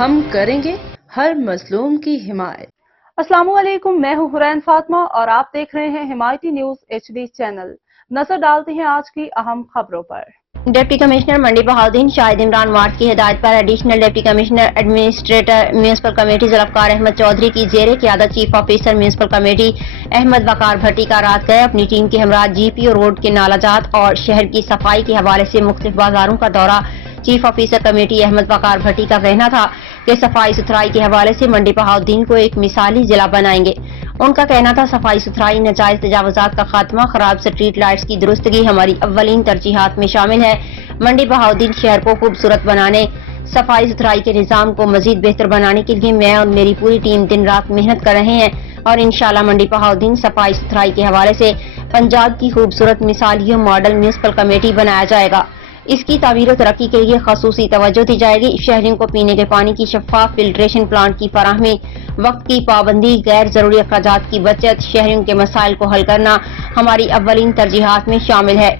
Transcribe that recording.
ہم کریں گے ہر مظلوم کی حمایت۔ السلام علیکم، میں ہوں حرین فاطمہ اور آپ دیکھ رہے ہیں حمایتی نیوز HD چینل۔ نظر ڈالتے ہیں آج کی اہم خبروں پر۔ ڈپٹی کمشنر منڈی بہاؤالدین شاہد عمران وارڈ کی ہدایت پر additional deputy commissioner administrator municipal committee Zulfiqar Ahmad Chaudhry کی زیر قیادت chief officer municipal committee Ahmad Waqar Bhatti کا رات گئے اپنی ٹیم کے ہمراہ GPO روڈ کے نالہ جات اور شہر کی صفائی کے حوالے سے مختلف بازاروں کا دورہ۔ Chief officer committee Ahmad Waqar Bhatti کا کہنا تھا کہ صفائی ستھرائی کے حوالے سے منڈی بہاؤالدین کو ایک مثالی ضلع بنائیں گے۔ ان کا کہنا تھا صفائی ستھرائی، ناجائز تجاوزات کا خاتمہ، خراب اسٹریٹ لائٹس کی درستگی ہماری اولین ترجیحات میں شامل ہے۔ منڈی بہاؤالدین شہر کو خوبصورت بنانے، صفائی ستھرائی کے نظام کو مزید بہتر بنانے کے لیے میں اور میری پوری ٹیم دن رات محنت کر رہے ہیں اور انشاءاللہ منڈی بہاؤالدین صفائی ستھرائی کے حوالے سے پنجاب کی خوبصورت مثالی ماڈل میونسپل کمیٹی بنایا جائے گا۔ اس کی تعمیر و ترقی کے لیے خصوصی توجہ دی جائے گی۔ شہریوں کو پینے کے پانی کی شفاف فلٹریشن پلانٹ کی فراہمی، وقت کی پابندی، غیر ضروری اخراجات کی بچت، شہریوں کے مسائل کو حل کرنا ہماری اولین ترجیحات میں شامل ہے۔